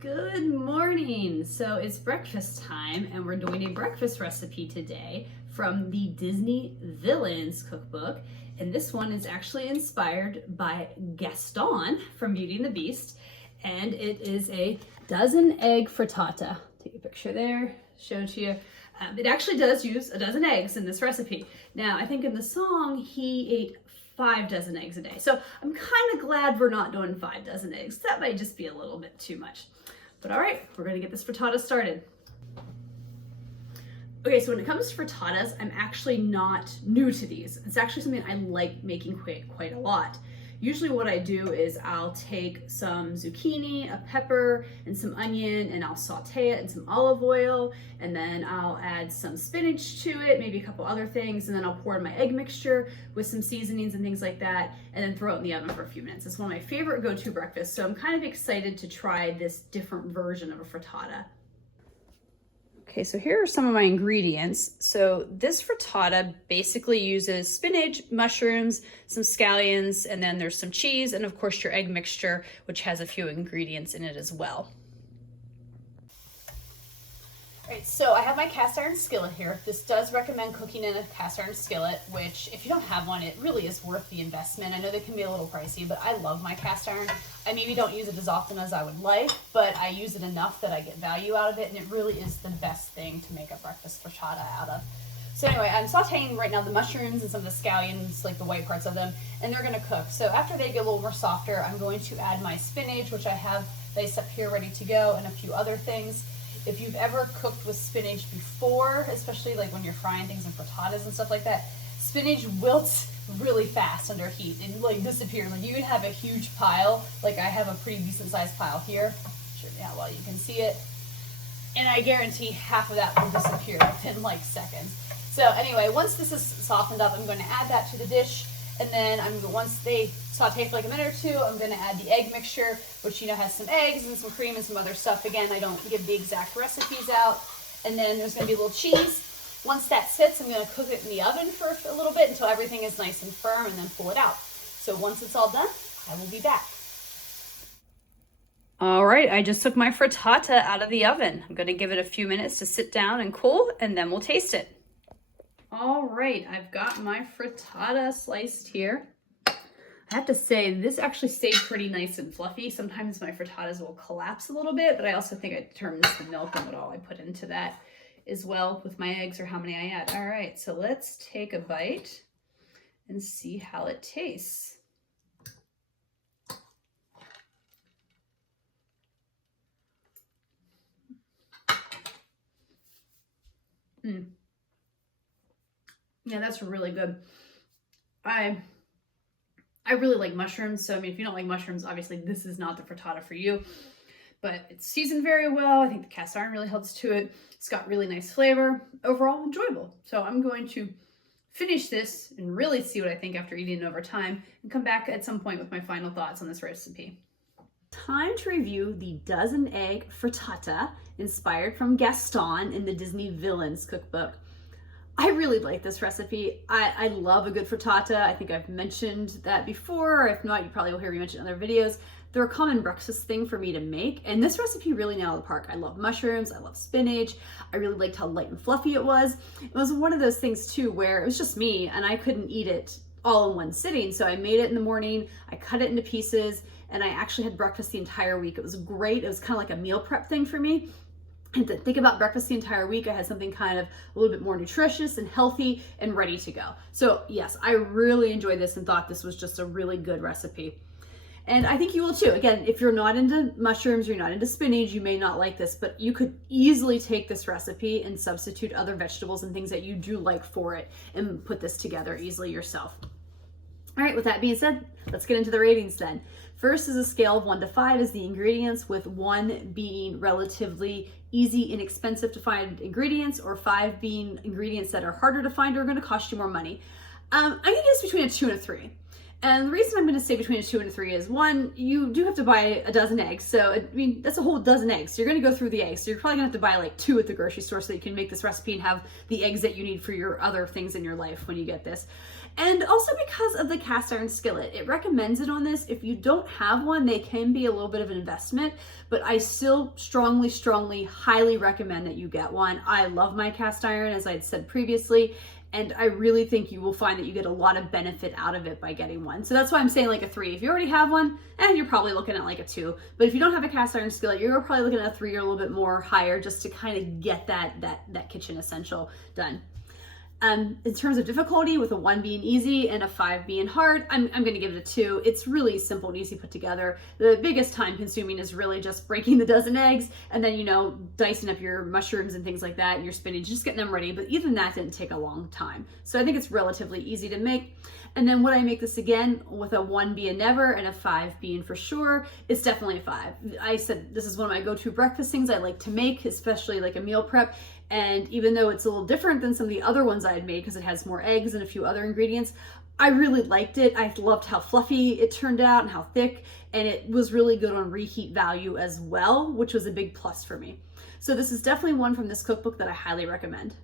Good morning. So it's breakfast time and we're doing a breakfast recipe today from the Disney Villains cookbook. And this one is actually inspired by Gaston from Beauty and the Beast. And it is a dozen-egg frittata. Take a picture there, show it to you. It actually does use a dozen eggs in this recipe. Now, I think in the song, he ate 5 dozen eggs a day. So I'm kind of glad we're not doing 5 dozen eggs. That might just be a little bit too much. But all right, we're gonna get this frittata started. Okay, so when it comes to frittatas, I'm actually not new to these. It's actually something I like making quite a lot. Usually what I do is I'll take some zucchini, a pepper, and some onion, and I'll saute it in some olive oil, and then I'll add some spinach to it, maybe a couple other things, and then I'll pour in my egg mixture with some seasonings and things like that, and then throw it in the oven for a few minutes. It's one of my favorite go-to breakfasts, so I'm kind of excited to try this different version of a frittata. Okay, so here are some of my ingredients. So this frittata basically uses spinach, mushrooms, some scallions, and then there's some cheese, and of course your egg mixture, which has a few ingredients in it as well. All right, so I have my cast iron skillet here. This does recommend cooking in a cast iron skillet, which if you don't have one, it really is worth the investment. I know they can be a little pricey, but I love my cast iron. I maybe don't use it as often as I would like, but I use it enough that I get value out of it, and it really is the best thing to make a breakfast frittata out of. So anyway, I'm sauteing right now the mushrooms and some of the scallions, like the white parts of them, and they're gonna cook. So after they get a little more softer, I'm going to add my spinach, which I have diced up here ready to go, and a few other things. If you've ever cooked with spinach before, especially like when you're frying things in frittatas and stuff like that, spinach wilts really fast under heat and like disappears. Like you can have a huge pile, like I have a pretty decent sized pile here. Show you how well you can see it. And I guarantee half of that will disappear within like seconds. So anyway, once this is softened up, I'm going to add that to the dish. And then once they saute for like a minute or two, I'm going to add the egg mixture, which has some eggs and some cream and some other stuff. Again, I don't give the exact recipes out. And then there's going to be a little cheese. Once that sits, I'm going to cook it in the oven for a little bit until everything is nice and firm, and then pull it out. So once it's all done, I will be back. All right, I just took my frittata out of the oven. I'm going to give it a few minutes to sit down and cool, and then we'll taste it. All right, I've got my frittata sliced here. I have to say, this actually stayed pretty nice and fluffy. Sometimes my frittatas will collapse a little bit, but I also think it determines the milk and what all I put into that as well with my eggs or how many I add. All right, so let's take a bite and see how it tastes. Yeah, that's really good. I really like mushrooms, so I mean, if you don't like mushrooms, obviously this is not the frittata for you, but it's seasoned very well. I think the cast iron really helps to it. It's got really nice flavor. Overall, enjoyable. So I'm going to finish this and really see what I think after eating it over time and come back at some point with my final thoughts on this recipe. Time to review the dozen-egg frittata inspired from Gaston in the Disney Villains cookbook. I really like this recipe. I love a good frittata. I think I've mentioned that before. If not, you probably will hear me mention in other videos. They're a common breakfast thing for me to make, and this recipe really nailed the park. I love mushrooms, I love spinach. I really liked how light and fluffy it was. It was one of those things too where it was just me and I couldn't eat it all in one sitting. So I made it in the morning, I cut it into pieces, and I actually had breakfast the entire week. It was great. It was kind of like a meal prep thing for me. And to think about breakfast the entire week, I had something kind of a little bit more nutritious and healthy and ready to go. So yes, I really enjoyed this and thought this was just a really good recipe. And I think you will too. Again, if you're not into mushrooms, you're not into spinach, you may not like this, but you could easily take this recipe and substitute other vegetables and things that you do like for it and put this together easily yourself. All right, with that being said, let's get into the ratings then. First is a scale of 1 to 5 is the ingredients, with 1 being relatively easy, inexpensive to find ingredients, or 5 being ingredients that are harder to find or are going to cost you more money. I'm going to give this between a 2 and a 3. And the reason I'm going to say between a 2 and a 3 is, 1, you do have to buy a dozen eggs. So, I mean, that's a whole dozen eggs. So you're going to go through the eggs. So you're probably going to have to buy like 2 at the grocery store so that you can make this recipe and have the eggs that you need for your other things in your life when you get this. And also because of the cast iron skillet, it recommends it on this. If you don't have one, they can be a little bit of an investment, but I still strongly, highly recommend that you get one. I love my cast iron, as I had said previously, and I really think you will find that you get a lot of benefit out of it by getting one. So that's why I'm saying like a 3. If you already have one, you're probably looking at like a 2. But if you don't have a cast iron skillet, you're probably looking at a 3 or a little bit more higher, just to kind of get that kitchen essential done. In terms of difficulty, with a 1 being easy and a 5 being hard, I'm going to give it a 2. It's really simple and easy put together. The biggest time consuming is really just breaking the dozen eggs and then, dicing up your mushrooms and things like that and your spinach, just getting them ready. But even that didn't take a long time. So I think it's relatively easy to make. And then would I make this again, with a 1 being never and a 5 being for sure? It's definitely a 5. I said this is one of my go-to breakfast things I like to make, especially like a meal prep. And even though it's a little different than some of the other ones I had made because it has more eggs and a few other ingredients, I really liked it. I loved how fluffy it turned out and how thick, and it was really good on reheat value as well, which was a big plus for me. So this is definitely one from this cookbook that I highly recommend.